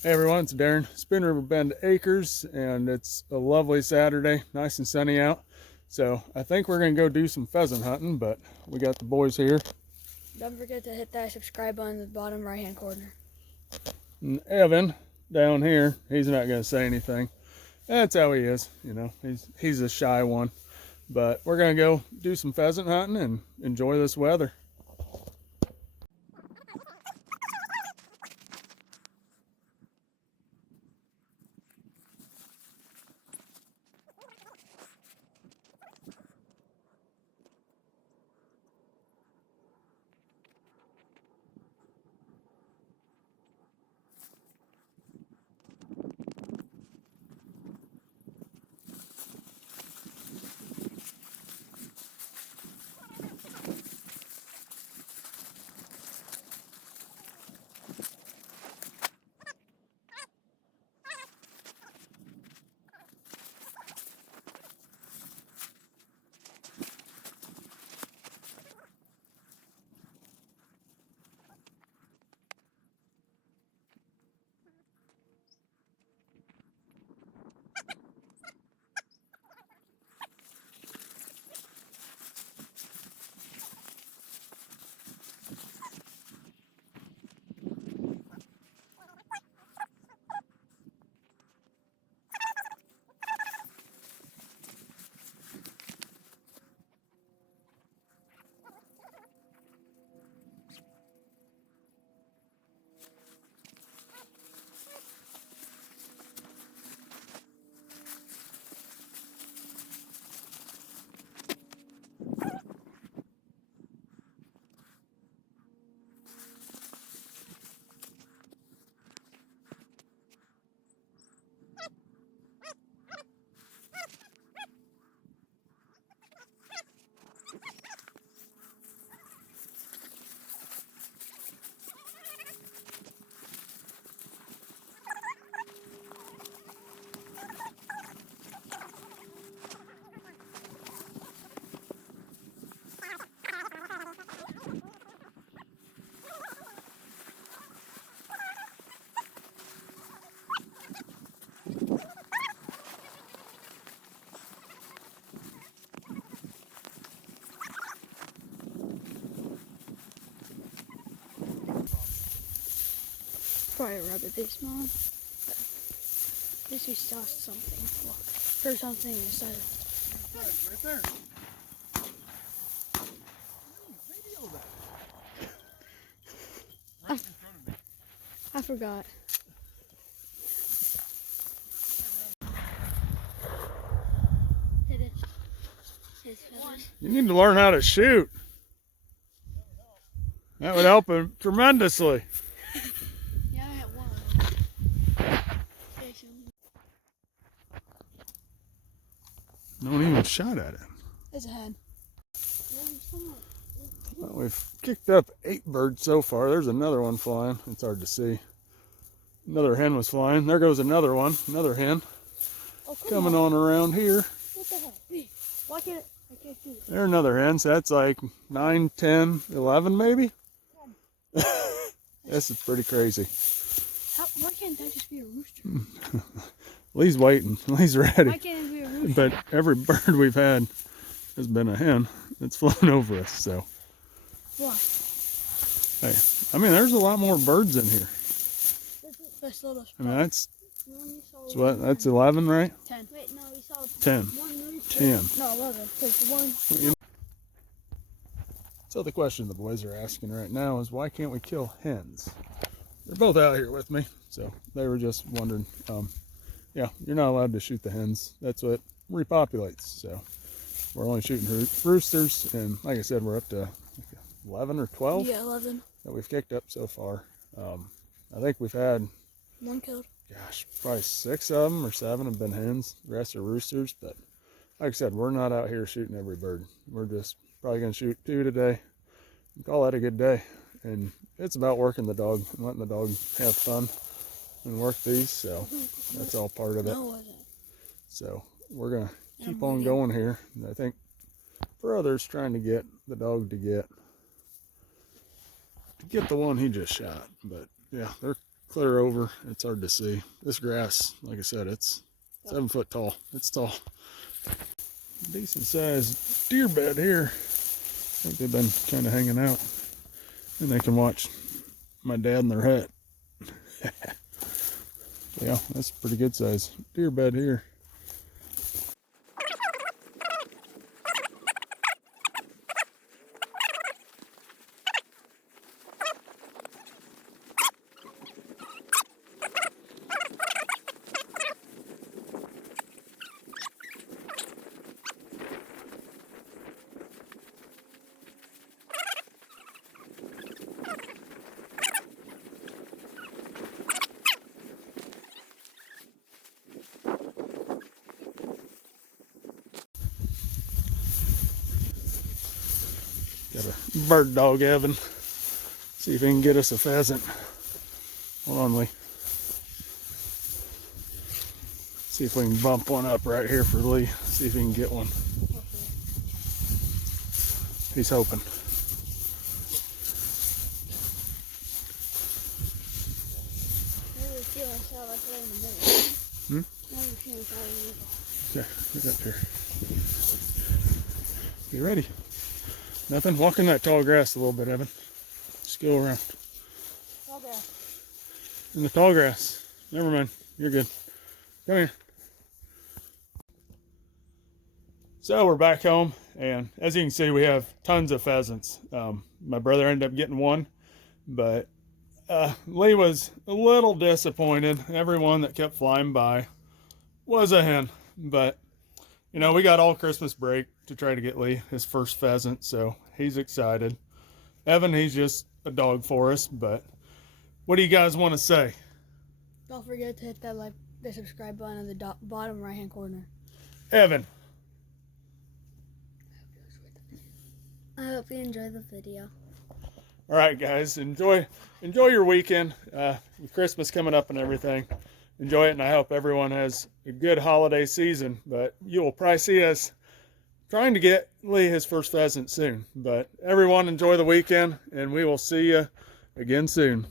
Hey everyone, it's Darren, Spin River Bend Acres, and it's a lovely Saturday, nice and sunny out. So I think we're gonna go do some pheasant hunting, but we got the boys here. Don't forget to hit that subscribe button in the bottom right hand corner. And Evan down here, he's not gonna say anything. That's how he is, you know. He's a shy one. But we're gonna go do some pheasant hunting and enjoy this weather. Probably a rabbit this one. At least we saw something. Well, heard something inside of Right there. Right in front of me. I forgot. Hit it. You need to learn how to shoot. That would help him tremendously. Yeah, I had one. No one even shot at it. It's a head. Well, we've kicked up 8 birds so far. There's another one flying. It's hard to see. Another hen was flying. There goes another one. Another hen coming on around here. What the heck? Why can't I can't see it? There's another hen. So that's like 9, 10, 11 maybe. This is pretty crazy. Why can't that just be a rooster? Lee's waiting. Lee's ready. Why can't it be a rooster? But every bird we've had has been a hen that's flown over us. So, Why? hey, I mean, there's a lot more birds in here. This little spot. I mean, that's what? That's 11, right? 10. Wait, no, we saw 10. 10. No, 11. Because one. So the question the boys are asking right now is, why can't we kill hens? They're both out here with me, so they were just wondering. Yeah, you're not allowed to shoot the hens. That's what repopulates. So we're only shooting roosters, and like I said, we're up to 11 or 12. Yeah, 11. That we've kicked up so far. I think we've had, One killed. gosh, probably 6 of them or 7 have been hens. The rest are roosters. But like I said, we're not out here shooting every bird. We're just probably going to shoot 2 today and call that a good day. And it's about working the dog and letting the dog have fun and work these. So that's all part of it. No, it wasn't. So we're going to keep on going here. And I think brother's trying to get the dog to get the one he just shot. But yeah, they're clear over, it's hard to see. This grass, like I said, it's 7 foot tall. It's tall. Decent sized deer bed here. I think they've been kind of hanging out. And they can watch my dad in their hut. Yeah, that's a pretty good size deer bed here. Got a bird dog, Evan. See if he can get us a pheasant. Hold on, Lee. See if we can bump one up right here for Lee. See if he can get one. He's hoping. Hmm? Okay, get up here. Get ready. Nothing. Walk in that tall grass a little bit, Evan. Just go around. Tall grass. In the tall grass. Never mind. You're good. Come here. So we're back home, and as you can see, we have tons of pheasants. My brother ended up getting one, but Lee was a little disappointed. Everyone that kept flying by was a hen, but you know, we got all Christmas break to try to get Lee his first pheasant, so he's excited. Evan, he's just a dog for us, but what do you guys want to say? Don't forget to hit that the subscribe button in the bottom right hand corner. Evan. I hope you enjoy the video. All right, guys, enjoy your weekend with Christmas coming up and everything. Enjoy it, and I hope everyone has a good holiday season. But you will probably see us trying to get Lee his first pheasant soon. But everyone, enjoy the weekend, and we will see you again soon.